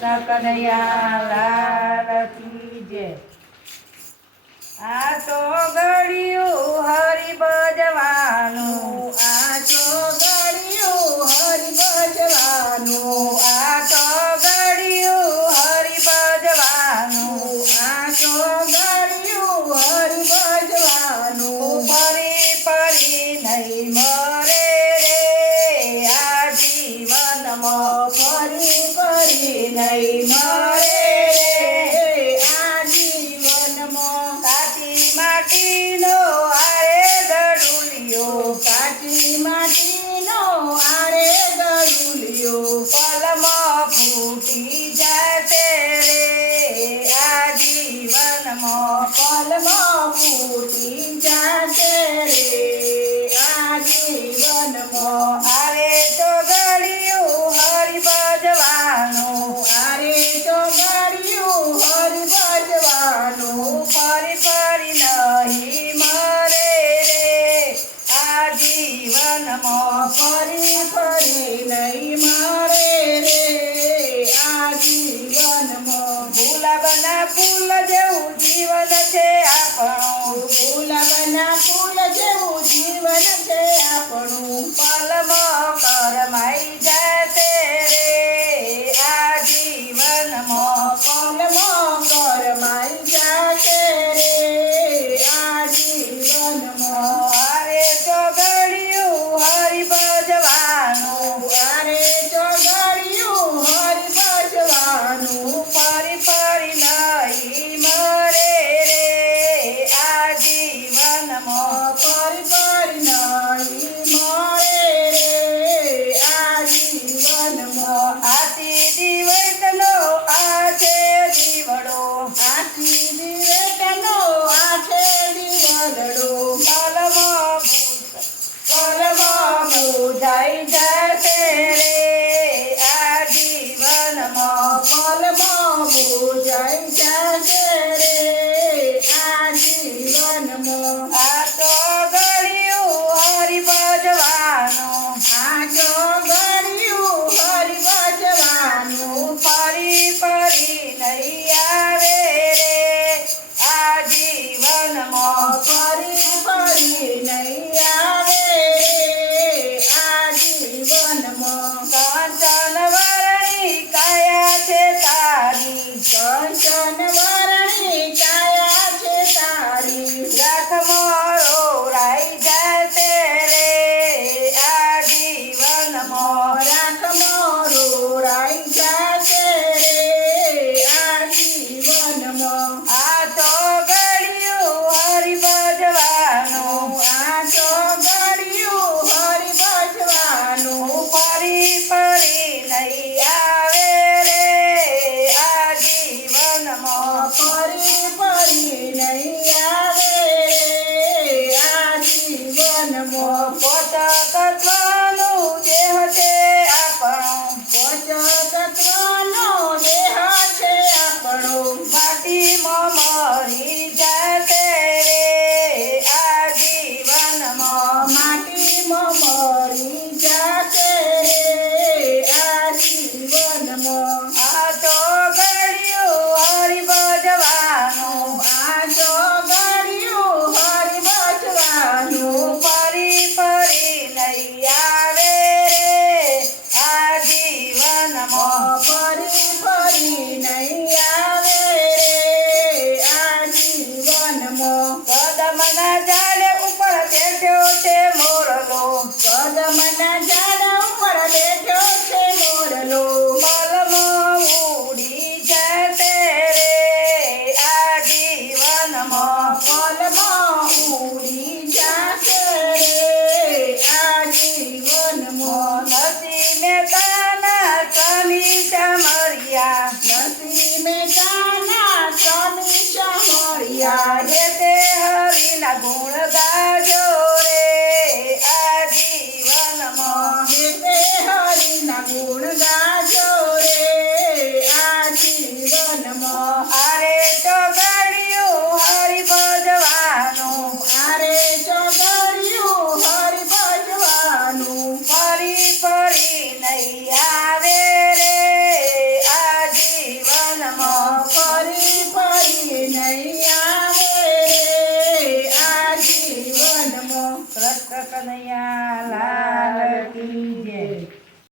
કનૈયા લાલ કી જય। આ તો ઘડિયું હરિ ભજવાનું, આ તો ઘડિયું હરિ ભજવાનું, આ તો ઘડિયું હરિ ભજવાનું, આ તો ઘડિયું હરિ ભજવાનું, ફરી ફરી નહીં મરે રે આ જીવનમાં, ફરી ફરી નહીં મરે રે આ જીવનમાં। કાચી માટીનો આરે ગડુલિયો, કાચી માટીનો આરે ગડુલિયો, પલમાં ફૂટી જાતે રે આ જીવનમાં, પલમાં ફૂટી જાશે રે આ જીવનમાં। આરે તો ઘડિયું હરિ ભજવાનું, આરે તો ઘડિયું હરિ ભજવાનું, ફરી ફરી નહીં મરે રે આ જીવનમાં, ફરી ફરી નહીં મરે રે આ જીવનમાં। ગુલાબના ફૂલ જેવું જીવન છે આપણું, ગુલાબના ફૂલ જેવું જીવન છે આપણું, પલમાં કરમાઈ જાતે રે આ જીવનમાં, પલમાં કરમાઈ જાશે રે આ જીવનમાં। આરે તો ઘડિયું હરિ ભજવાનું, આરે તો ઘડિયું હરિ ભજવાનું, ફરી ફરી નહીં મરે રે આ જીવનમાં, ફરી ફરી નહીં મરે રે આ જીવનમાં। આથી દિવસનો આ છે દીવડો, આથી દિવેટનો આ છે દીવડો, પલમાં બુજાઈ જશે રે આ જીવનમાં, પલમાં બુજાઈ જશે રે આ જીવનમાં। આ તો ઘડિયું હરિ ભજવાનું, આ તો ઘડિયું હરિ ભજવાનું, ફરી ફરી નહીં આવે રે આ જીવનમાં, ફરી ફરી નહીં આવે રે આ જીવનમાં। કાંચન વરણી કાયા છે તારી, કંચન વરણી કાયા છે તારી, રાખ મારો રાઈ જશે રે આ જીવનમાં, રાખ મોરો રાઈ જાશે રે આ જીવનમાં। આ તો ઘડિયું હરિ ભજવાનું, આ તો ઘડિયું હરિ ભજવાનું, ફરી ફરી નહીં આવે રે આ જીવનમાં, ફરી ફરી નહીં આવે રે આ જીવનમાં। પોત તત્વનું દેહ છે આપણું, પંચતત્વનો દેહ છે આપણો, માટીમાં મરી જાતે રે આ જીવનમાં, માટીમાં મરી જાશે રે આ જીવનમાં। આ તો ઘડિયું હરિ ભજવાનું, આ તો ઘડિયું હરિ ભજવાનું, ફરી ફરી નહીં આવે રે આ જીવનમાં, ફરી ફરી નહીં આવે રે આ જીવનમાં। પદમના ઝાડ ઉપર બેઠ્યો છે મોરલો, કદમના ઝાડ ઉપર બેઠો છે મોરલો, પલમાં ઉડી જશે રે આ જીવનમાં, પલમાં ઉડી જાશે રે આ જીવનમાં। નસી મહેતાના સ્વામી સમર્યા, નસી મહેતાના સ્વામી સમર્યા, જે તે હરિના ગુણ ગાજો રે આ જીવનમાં, જે તે હરિના ગુણ ગાજો રે આ જીવનમાં। આરે તો ઘડિયું હરિ ભજવાનું, આરે તો ઘડિયું હરિ ભજવાનું, ફરી ફરી નહીં આવે રે આ જીવનમાં, કનૈયા લાલ કી જય.